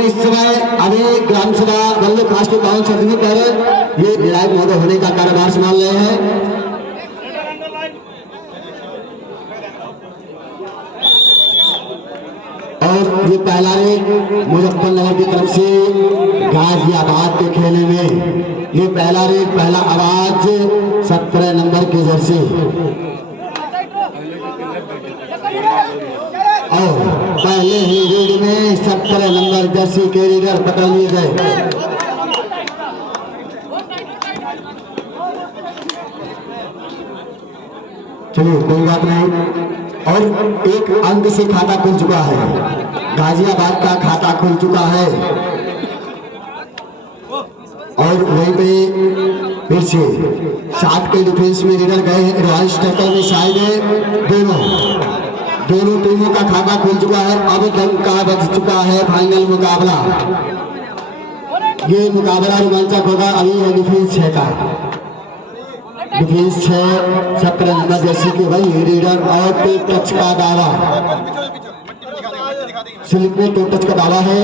लेकिन इस समय अभी ग्राम सभा बल्लभ खास के पावन सदनी पर ये विधायक महोदय होने का कार्यभार संभाल रहे हैं। और ये पहला रेड मुजफ्फरनगर की तरफ से गाजियाबाद के खेले में ये पहला रेड, पहला आवाज 17 नंबर की जर्सी और पहले ही रेड में 17 नंबर जर्सी के रीडर पकड़ लिए गए। चलिए कोई बात नहीं। और एक अंक से खाता खुल चुका है, गाजियाबाद का खाता खुल चुका है। और वहीं पे फिर से 7 के डिफेंस में रीडर गए। रॉयल स्ट्राइकर में शायद दोनों टीमों का खाता खुल चुका है। अब डंका बज चुका है फाइनल मुकाबला। ये मुकाबला रोमांचक होगा। अभी है डिफेंस 6 का, डिफेंस 6 17 नंबर जैसे कि भाई रीडर और टू टच का दावा, स्लिप में टू टच का दावा है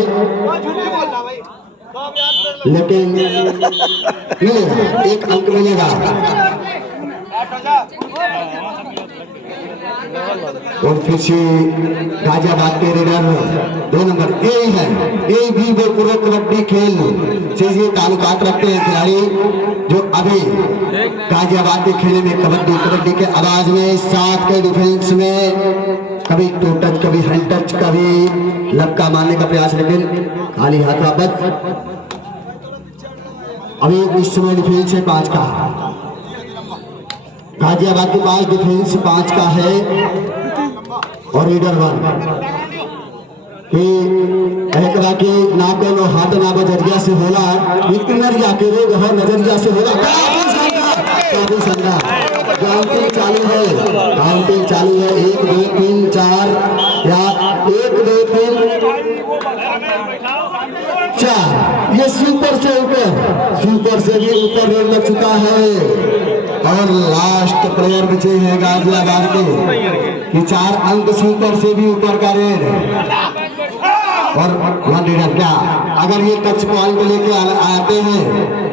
लेकिन एक अंक मिलेगा। और फिर से गाजियाबाद के रीडर 2 नंबर ए है। ए भी वो पूर्व कबड्डी खेल से ये ताल्लुकात रखते हैं खिलाड़ी जो अभी गाजियाबाद के खेले में कबड्डी के आवाज में 7 के डिफेंस में कभी टू टच, कभी हैंड टच, कभी लपका मारने का प्रयास, लेकिन खाली हाथ वापस। अभी इस समय डिफेंस है 5 का, गाजियाबाद के पास डिफेंस 5 का है और रीडर 1 कि ना को हाथ ना बजरिया से होला नजरिया के रोग है, नजरिया से होला काफी संदा। काउंटिंग चालू है, काउंटिंग चालू है। 1 2 3 4 या 1 2 3 4। ये सुपर से भी ऊपर रेड लग चुका है। और लास्ट प्लेयर बचे हैं गाजियाबाद के कि 4 अंक सुपर से भी ऊपर का रेड और 1 रीडर। क्या अगर ये टच पॉइंट लेके आते हैं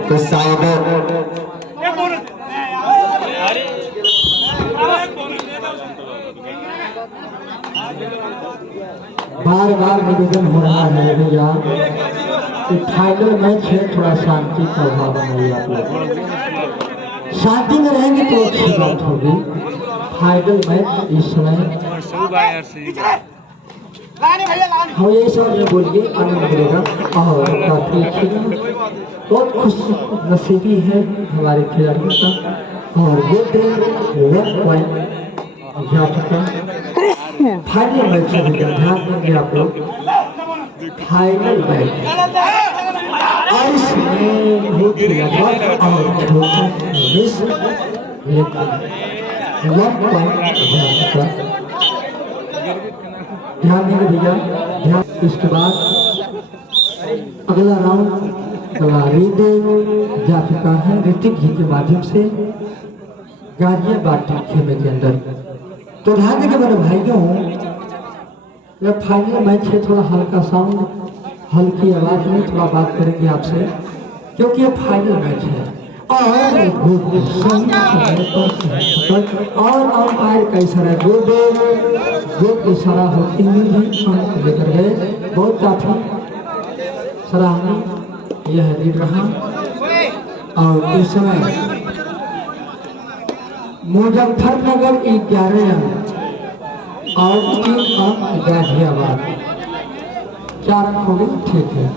तो शायद बार निवेदन हो रहा है भैया कि फाइनल मैच है, थोड़ा शांति का भाव बनाइए। आप लोग शांति में रहेंगे तो अच्छी बात होगी। फाइनल मैच इस समय हम यही समझ में बोलिए आनंद मिलेगा और काफी अच्छी बहुत खुश नसीबी है हमारे खिलाड़ियों का। और ये टीम 1 पॉइंट जा चुका फाइनल मैच से ध्यान देंगे आप लोग। फाइनल मैच और इसमें बहुत लगभग और छोटा मिस लेकिन 1 पॉइंट जा चुका। ध्यान देंगे भैया, ध्यान। इसके बाद अगला राउंड रीड जा चुका है ऋतिक जी के माध्यम से गाजियाबाद खेमे के अंदर। तो ध्यान देंगे मेरे भाइयों, यह फाइनल मैच है। थोड़ा हल्का साउंड, हल्की आवाज में थोड़ा बात करेंगे आपसे क्योंकि ये फाइनल मैच है। और अंपायर का इशारा गुड इशारा होती हुई भी अंक लेकर गए। बहुत काफी सराहनीय यह रीड रहा। और इस समय मुजफ्फरनगर 11 अंक और 3 अंक गाजियाबाद 4 अंक हो गए। ठीक है,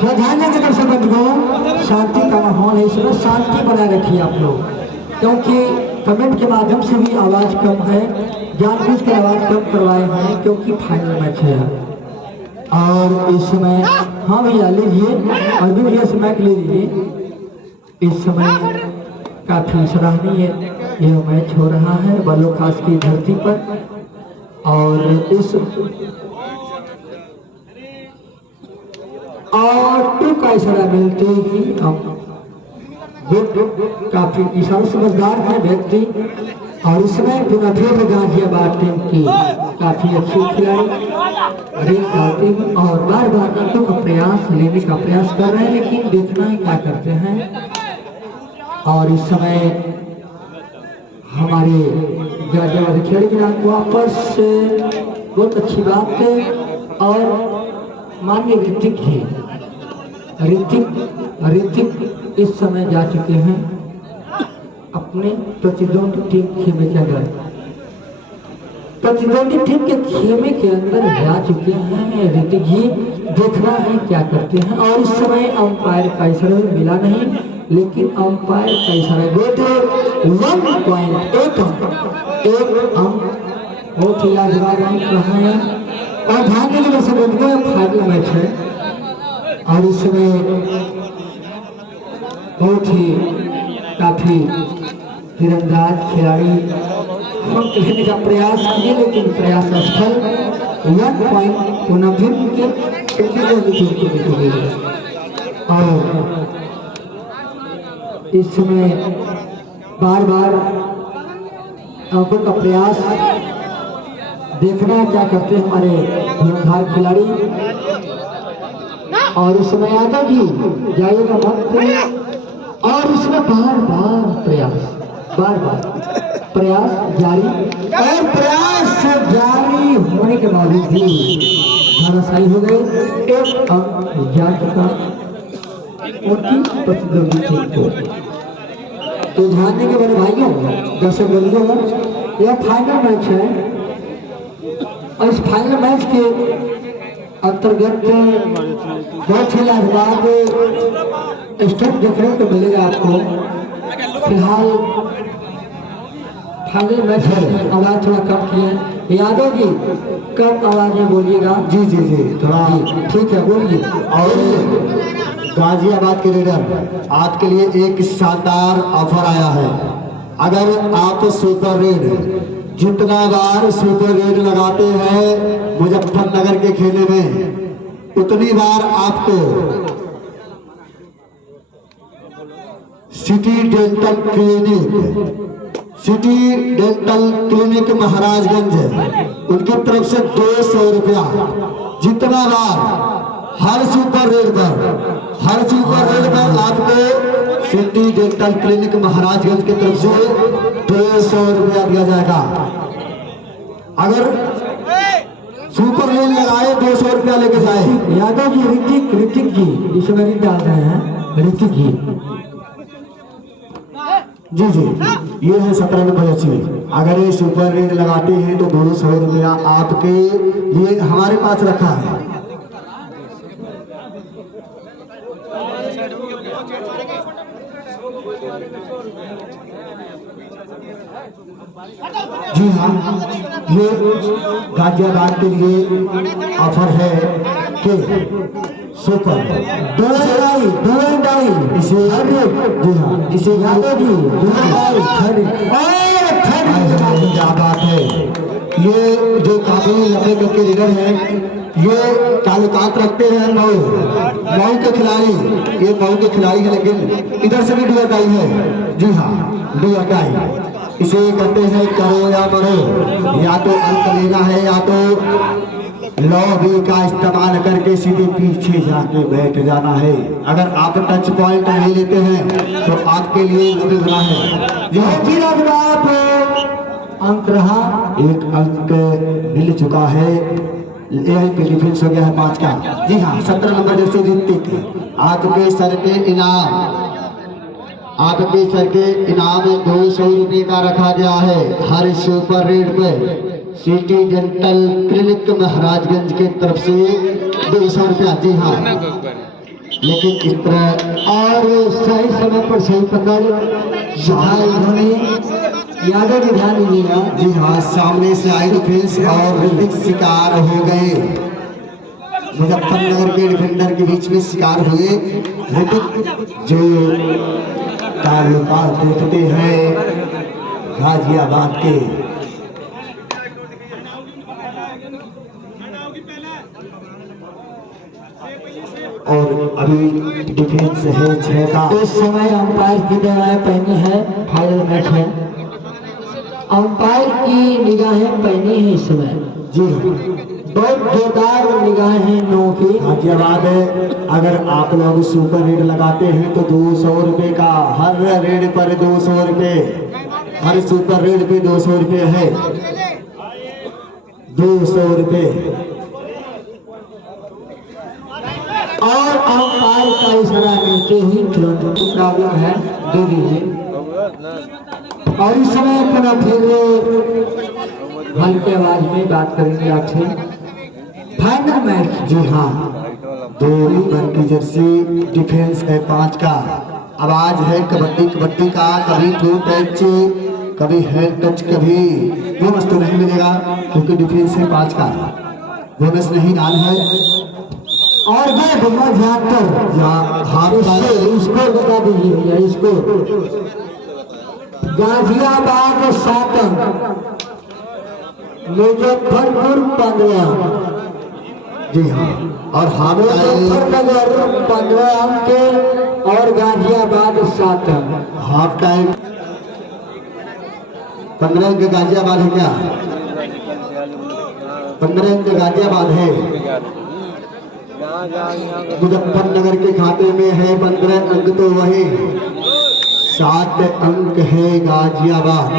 तो ध्यान देंगे दर्शक बंधुओं, शांति का माहौल है, इसमें शांति बनाए रखिए आप लोग क्योंकि कमेंट के माध्यम से भी आवाज कम है, जानबूझ कर आवाज कम करवाए हैं क्योंकि फाइनल मैच है। और इस समय हाँ भैया लीजिए, अभी भैया समय ले लीजिए। इस समय काफी सराहनीय यह मैच हो रहा है बल्लभ खास की धरती पर। और इस और टू का इशारा मिलते ही हम काफी इशारा समझदार है व्यक्ति। और इसमें पुनः फिर गाजियाबाद टीम की काफी अच्छी खिलाड़ी रेल डालते हैं और बार बार अंकों का प्रयास लेने का प्रयास कर रहे हैं, लेकिन देखना है क्या करते हैं। और इस समय हमारे गाजियाबाद खेल मैदान वापस बहुत अच्छी बात है। और माननीय ऋतिक इस समय जा चुके हैं अपने प्रतिद्वंदी टीम खेमे के अंदर, प्रतिद्वंदी टीम के खेमे के अंदर जा चुके हैं ऋतिक जी। देखना है क्या करते हैं। और इस समय अंपायर का इशारा मिला नहीं, लेकिन अंपायर का इशारा गोटे 1 पॉइंट एक अंक बहुत ही लाजवाब अंक रहा है। और ध्यान देने में सब फाइनल मैच है और इस समय बहुत ही काफी तीरंदाज खिलाड़ी अंक लेने का प्रयास किए, लेकिन प्रयास असफल। 1 पॉइंट पुनः के और इस समय बार बार अंकों का प्रयास देखना क्या करते हैं हमारे धनुर्धार खिलाड़ी। और उस समय यादव जी जाइएगा मत। और इसमें बार बार प्रयास जारी और प्रयास जारी होने के बावजूद भी धराशायी हो गए। एक अंक जा चुका उनकी प्रतिद्वंदी टीम को। तो ध्यान देंगे बड़े भाइयों, दर्शक बंधुओं, यह फाइनल मैच है और इस फाइनल मैच के अंतर्गत बहुत ही लाजवाब स्टेप देखने को मिलेगा आपको। फिलहाल फाइनल मैच है, आवाज थोड़ा कम किए यादव जी, कम आवाज में बोलिएगा। जी जी जी थोड़ा ठीक है, बोलिए। और गाजियाबाद के रेडर आज के लिए एक शानदार ऑफर आया है। अगर आप सुपर रेड जितना बार सुपर रेड लगाते हैं मुजफ्फरनगर के खेले में, उतनी बार आपको सिटी डेंटल क्लिनिक महाराजगंज उनकी तरफ से 200 रुपया, जितना बार हर सुपर रेड पर आपको सिटी डेंटल क्लिनिक महाराजगंज की तरफ से 200 रुपया दिया जाएगा। अगर सुपर रेड लगाए 200 रुपया लेके जाए। यादव जी ऋतिक जी इस समय डाल रहे हैं, ऋतिक जी जी ये है 17 नंबर अच्छी। अगर ये सुपर रेड लगाते हैं तो 200 रुपया आपके लिए हमारे पास रखा है। जी हाँ, ये गाजियाबाद के लिए ऑफर है कि सुपर इसे जी हाँ इसे यादव जी क्या बात है। ये जो काफी लंबे कद के लीडर हैं, ये ताल्लुकात रखते हैं मऊ के खिलाड़ी, ये मऊ के खिलाड़ी है, लेकिन इधर से भी डुअटाई है। जी हाँ डुअटाई इसे कहते हैं करो या मरो, या तो अंक लेना है या तो लॉबी का इस्तेमाल करके सीधे पीछे जाके बैठ जाना है। अगर आप टच पॉइंट नहीं लेते हैं तो आपके लिए बना है। जी आप अंक रहा, एक अंक मिल चुका है, डिफेंस हो गया है 5 का। जी हाँ 17 नंबर जैसे ऋतिक आपके सर के इनाम 200 रुपये का रखा गया है। हर सुपर रेड पे सिटी डेंटल क्लिनिक महाराजगंज के तरफ से 200 रुपया। जी हाँ, लेकिन इस तरह और सही समय पर सही पकड़ इन्होंने यादव भी ध्यान दीजिएगा। जी हाँ, सामने से आई डिफेंस और ऋतिक शिकार हो गए, मुजफ्फरनगर के डिफेंडर के बीच में शिकार हुए। ऋतिक जो ताल्लुकात देखते हैं गाजियाबाद के, और अभी डिफेंस है 6 का। इस समय अंपायर की निगाहें पैनी है, फाइनल मैच है, अंपायर की निगाहें पैनी है इस समय। जी बहुत जोरदार निगाहें नो की। गाजियाबाद अगर आप लोग सुपर रेट लगाते हैं तो 200 रुपए का, हर रेट पर 200 रुपए, हर सुपर रेट पे 200 रुपए है, 200 रुपए। और अंपायर का इशारा मिलते ही तुरंत प्रॉब्लम है, दे दीजिए। और इस समय अपना फिर हल्के आवाज में बात करेंगे आपसे। फाइनल मैच, जी हाँ, 2 नंबर की जर्सी, डिफेंस है 5 का, आवाज है कबड्डी कबड्डी का, कभी टू टच, कभी हेड टच, कभी बोनस तो नहीं मिलेगा क्योंकि डिफेंस है 5 का, बोनस नहीं डाल है। और ये भैया ध्यान यहाँ हाथ का इसको बता दीजिए भैया, इसको गाजियाबाद 7 अंक, मुजफ्फरपुर 15, जी हाँ, और हाथ का मुजफ्फरनगर 15 अंक के और गाजियाबाद 7 अंक। हाफ टाइम 15 अंक गाजियाबाद है क्या? 15 अंक गाजियाबाद है, मुजफ्फरनगर के खाते में है 15 अंक, तो वही 7 अंक है गाजियाबाद।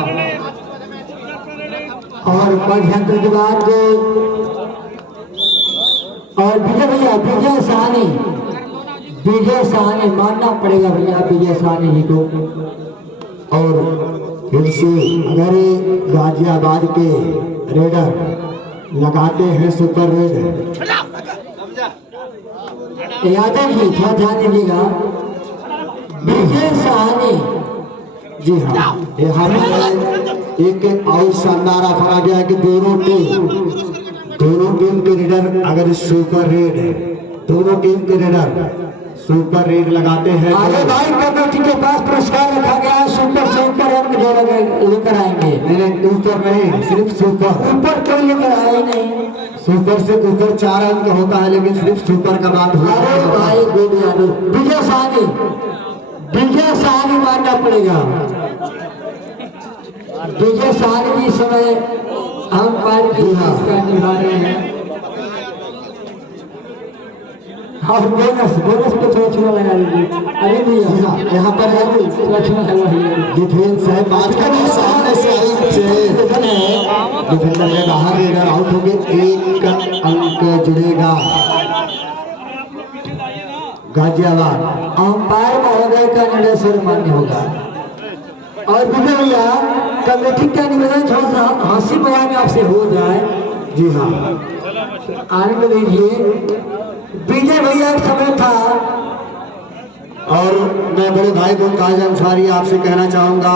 और मध्यंतर के बाद और विजय साहनी मानना पड़ेगा भैया विजय साहनी जी को। और फिर से अगर गाजियाबाद के रेडर लगाते हैं सुपर रेड, यादव जी थोड़ा ध्यान दीजिएगा, विजय साहनी, जी हाँ, यहाँ पर एक और शानदार ऑफर आ गया है कि दोनों टीम के रेडर अगर सुपर रेड, दोनों टीम के रेडर सुपर रेड लगाते हैं आगे भाई कमेटी के पास पुरस्कार रखा गया है, सुपर से ऊपर अंक जो लेकर आएंगे। नहीं, ऊपर नहीं, सिर्फ सुपर, ऊपर कोई लेकर आए नहीं, सुपर से ऊपर 4 अंक होता है, लेकिन सिर्फ सुपर का बात हो रहा अरे है। भाई गुड यादव, विजय साहनी मानना पड़ेगा। विजय साहनी इस समय अंपायर की भूमिका निभा रहे हैं। और बोनस पे थोड़ा लगा लीजिए। अरे भैया यहाँ पर डिफेंस है 5 का, सामने से डिफेंडर है बाहर, रेडर आउट हो गए, 1 अंक जुड़ेगा गाजियाबाद। अंपायर महोदय का निर्णय सर्वमान्य होगा। और विजय भैया कमेटी का निवेदन थोड़ा सा हंसी मजाक में आपसे हो जाए। जी हाँ, आनंद लीजिए। विजय भैया एक समय था, और मैं बड़े भाई मुमताज अंसारी आपसे कहना चाहूंगा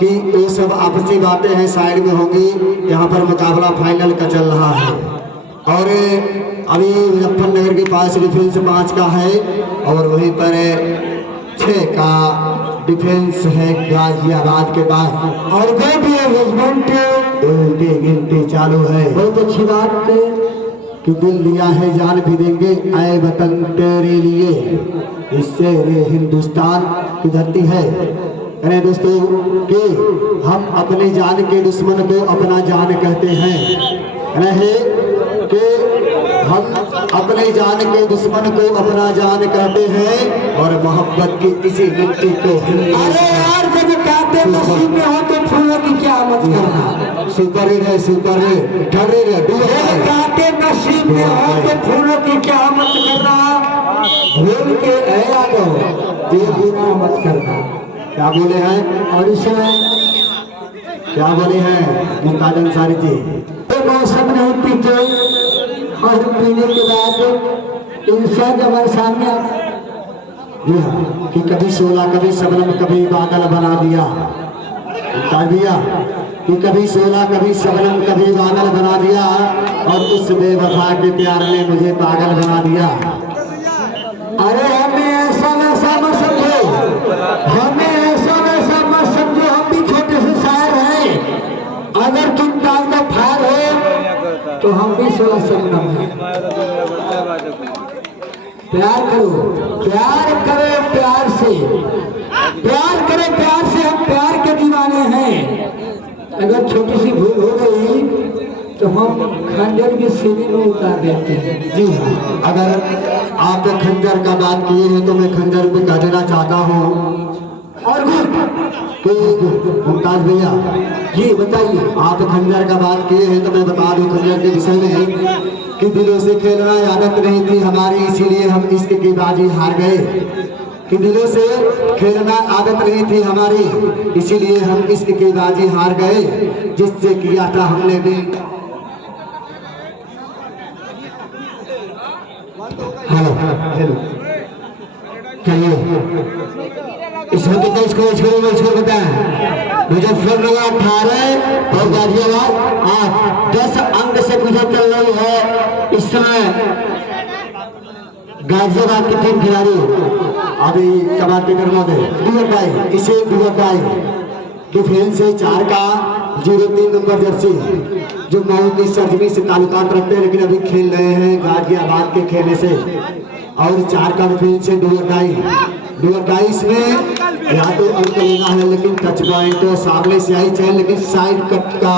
कि ये सब आपसी बातें हैं, साइड में होंगी, यहाँ पर मुकाबला फाइनल का चल रहा है। और अभी मुजफ्फरनगर के पास डिफेंस 5 का है और वहीं पर 6 का डिफेंस है गाजियाबाद के पास। और वो भी एंगेजमेंट गिनती चालू है। बहुत अच्छी बात कि दिल लिया है जान भी देंगे आए वतन तेरे लिए, इससे ये हिंदुस्तान की धरती है। अरे दोस्तों कि हम अपने जान के दुश्मन को अपना जान कहते हैं, रहे कि हम अपने जान के दुश्मन को अपना जान कहते हैं और मोहब्बत की इसी मिट्टी को अरे यार जब काटे नसीब में हो तो फूलों की क्या मत करना। सुपर हिट है, सुपर हिट ठहरे रहे, काटे नसीब में हो तो फूलों की क्या मत करना, भूल के ऐसा दो ये गुनाह मत करना। क्या बोले हैं? और इस समय क्या बोले हैं मुमताज अंसारी जी? मौसम नहीं पीते और पीने के बाद इंसान हमारे सामने जी हाँ, कि कभी शोला कभी शबनम कभी बादल बना दिया, बता दिया कि कभी शोला कभी शबनम कभी बादल बना दिया और उस बेवफा के प्यार ने मुझे पागल बना दिया। अरे हमें ऐसा वैसा मत समझो, हमें ऐसा वैसा मत समझो, हम भी छोटे से शायर हैं। अगर तुम दाल का फायर हो तो हम भी 16 शबनम हैं। प्यार करो, प्यार करो प्यार से, प्यार करो प्यार से, हम प्यार के दीवाने हैं। अगर छोटी सी भूल हो गई तो हम खंजर के सीने में उतार देते हैं। जी हाँ, अगर आप खंजर का बात किए हैं तो मैं खंजर पे कह देना चाहता हूँ और कि मुमताज भैया जी बताइए। आप खंजर का बात किए हैं तो मैं बता दूं खंजर के विषय में कि दिलों से खेलना आदत नहीं थी हमारी, इसीलिए हम इश्क की बाजी हार गए। कि दिलों से खेलना आदत नहीं थी हमारी, इसीलिए हम इश्क की बाजी हार गए। जिससे किया था हमने भी। हेलो हेलो चलिए इसको कितना इसको बताएं। मुजफ्फरनगर 18 और गाजियाबाद 8, 10 अंक से गुजर चल रही है इस समय गाजियाबाद की टीम खिलाड़ी। अभी कबाडी करवा दे दुबई, इसे दुबई डिफेंस से 4 का 03 नंबर जर्सी जो मऊ की सरजमी से ताल्लुकात रखते हैं, लेकिन अभी खेल रहे हैं गाजियाबाद के खेलने से। और 4 का डिफेंस से दुबई में या तो अंक लेना है, लेकिन टच पॉइंट सामने से आई चाहिए, लेकिन साइड कट का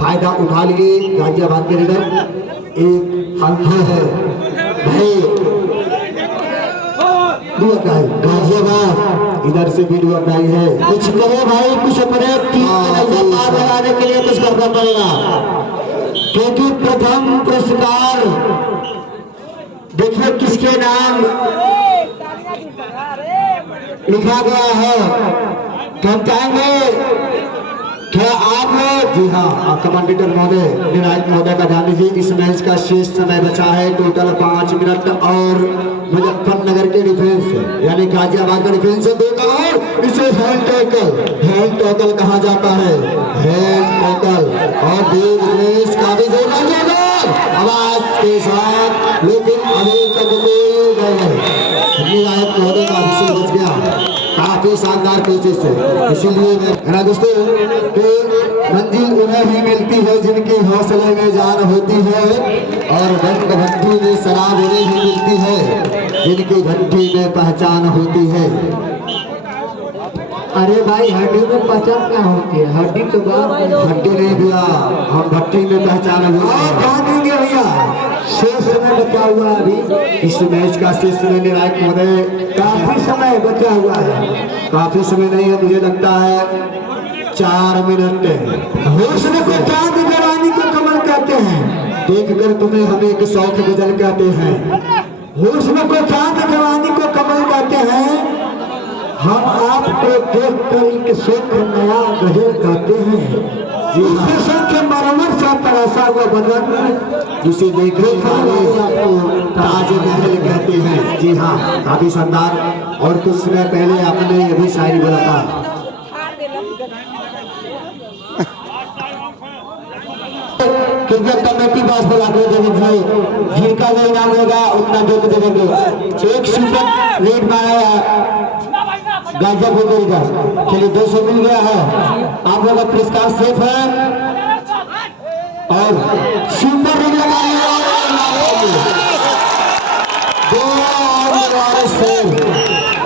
फायदा उठा लिए गाजियाबाद के लीडर। एक अंक है भाई गाजियाबाद, इधर से भी दुबई है। कुछ करो भाई, कुछ अपने टीम को पार लगाने के लिए कुछ करना पड़ेगा, क्योंकि प्रथम पुरस्कार देखिए किसके नाम लिखा गया है। तो चाहेंगे क्या आप लोग? जी हाँ, कमांडेटर महोदय निर्णायक महोदय का ध्यान दीजिए। इस मैच का शेष समय बचा है टोटल 5 मिनट और मुजफ्फरनगर के डिफेंस यानी गाजियाबाद का डिफेंस 2 का और इसे हैंड टैकल कहा जाता है, हैंड टैकल। और देश का भी जोर आवाज के साथ, लेकिन अभी तक कोई निर्णायक महोदय का विषय बच गया काफी शानदार कोशिश से। इसीलिए मेरा दोस्तों कि मंजिल उन्हें ही मिलती है जिनकी हौसले में जान होती है, और रंग भट्टी में शराब उन्हें ही मिलती है जिनकी घंटी में पहचान होती है। अरे भाई हड्डी में पहचान क्या होती है? हड्डी तो हड्डी नहीं भैया, हम भट्टी में पहचान देंगे भैया। शेष समय बचा हुआ है अभी इस मैच का शेष समय निर्णायक महोदय काफी समय बचा हुआ है। काफी समय नहीं है, मुझे लगता है 4 मिनट। हुस्न को चांद जवानी को कमल कहते हैं, देखकर तुम्हें हम एक शौक गजल कहते हैं। हुस्न को चांद जवानी को कमल कहते हैं, हम आपको देखकर एक शौक नया गजल कहते हैं। के मरमर से तराशा हुआ बदन जिसे देखने वाले ताजमहल कहते हैं। जी हाँ, काफी शानदार। और कुछ समय पहले आपने ये भी शायरी बोला था, क्रिकेट कमेटी पास बुला के देंगे, जिनका जो इनाम होगा उतना जो देंगे। एक सुपर रेट मारा गाजियापुर को इधर चलिए 200 मिल गया है, आप लोग का पुरस्कार सेफ है। और सुपर रेट लगाइए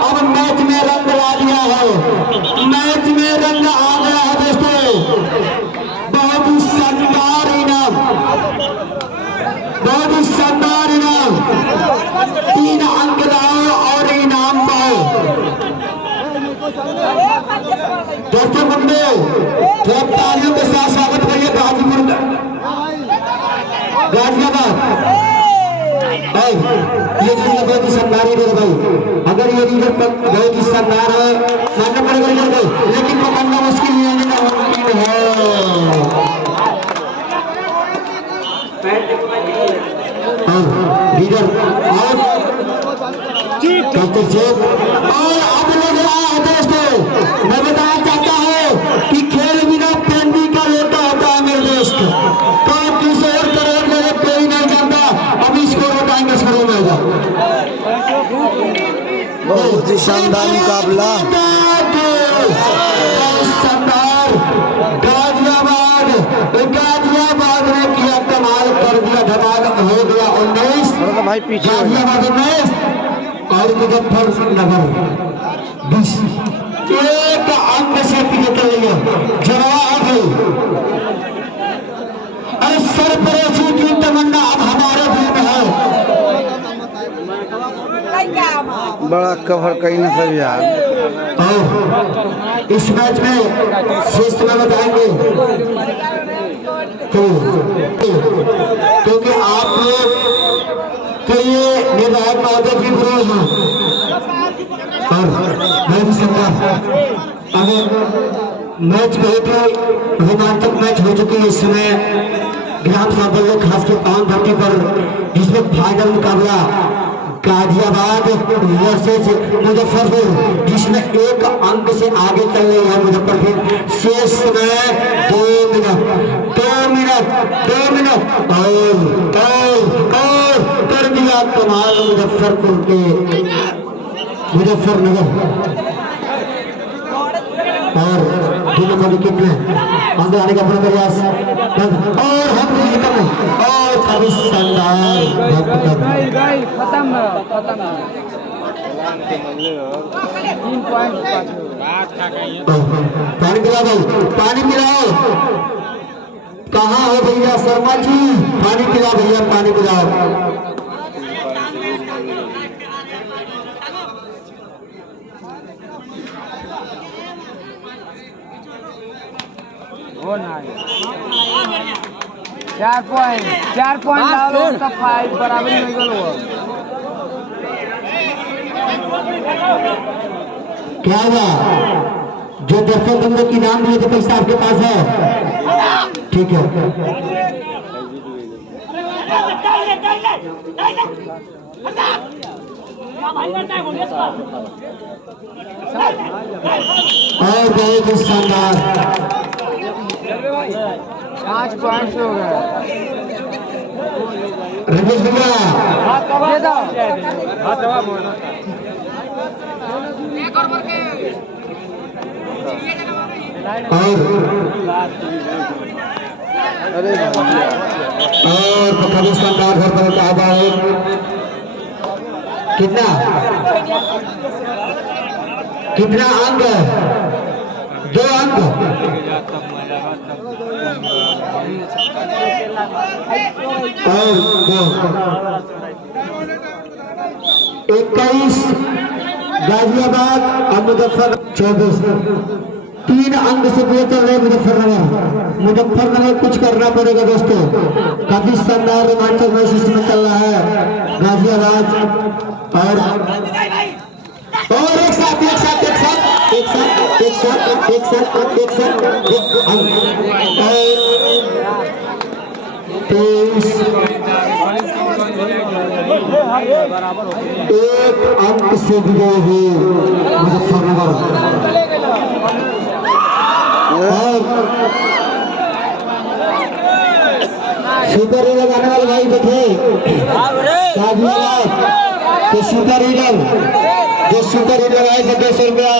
अब मैच में रंग ला दिया है, मैच में रंग आ गया है दोस्तों। बहुत ही शानदार इनाम, बहुत ही शानदार इनाम। 3 अंक लाओ और इनाम पाओ। दोस्तों बंदे थोड़ा तालियों के साथ स्वागत करिए गाजीपुर गाजियाबाद। ये लीडर बहुत ही शानदार है भाई, अगर ये लीडर बहुत ही शानदार है मानना पड़ेगा लीडर को, लेकिन पकड़ना मुश्किल नहीं है। लीडर और अब लग रहा है दोस्तों, मैं बताना चाहता हूँ कि खेल बिना पेंडी का लोटा होता है मेरे दोस्त। तो किसी और करोड़ में कोई नहीं जानता, अब इसको रोटाएंगे शुरू में। बहुत ही शानदार मुकाबला, शानदार। गाजियाबाद ने किया कमाल कर दिया, धमाल हो गया 19 भाई पीछे गाजियाबाद 19 और मुजफ्फरनगर 20। एक अंक से पीछे चले गए। जवाब सरफरोशी की तमन्ना अब हमारे दिल में है। बड़ा कवर कहीं ना सब यार। और इस मैच में शेष में बताएंगे तो क्योंकि आप लोग के ये निर्णायक महोदय भी बुरे हैं और मैं भी समझा अगर मैच बहुत ही रोमांचक मैच हो चुकी है। इस समय ग्राम सभा लोग खास के पावन धरती पर जिसमें फाइनल मुकाबला गाजियाबाद वर्सेस मुजफ्फरपुर जिसमें एक अंक से आगे चल रही है मुजफ्फरपुर। शेष समय 2 मिनट और कर दिया कमाल मुजफ्फरपुर के मुजफ्फरनगर और दोनों का विकेट में अंदर आने का पूरा प्रयास और हम और काफी शानदार खत्म पानी पिलाओ भाई, पानी पिलाओ। कहाँ हो भैया शर्मा जी, पानी पिलाओ भैया, पानी पिलाओ। चार पॉइंट डालो तब 5 बराबर ही निकल हुआ। क्या हुआ? जो दर्शक बंदे की नाम दिए थे पैसा आपके पास है? ठीक है। और बहुत ही शानदार 5 पॉइंट हो गए। रमेश भैया और काफी शानदार घर पर आधा है। कितना अंक? 2 अंक। और 21 गाजियाबाद और मुजफ्फर 24। 3 अंक से पूरे चल रहे मुजफ्फरनगर कुछ करना पड़ेगा दोस्तों। काफी शानदार रोमांचक मैच इसमें चल रहा है। गाजियाबाद और एक साथ एक अंक से विजय हुए मुजफ्फरनगर। और सुपर हीरो आने वाले भाई बैठे गाजियाबाद के सुपर हीरो जो सुपर हीरो आए थे 200 रुपया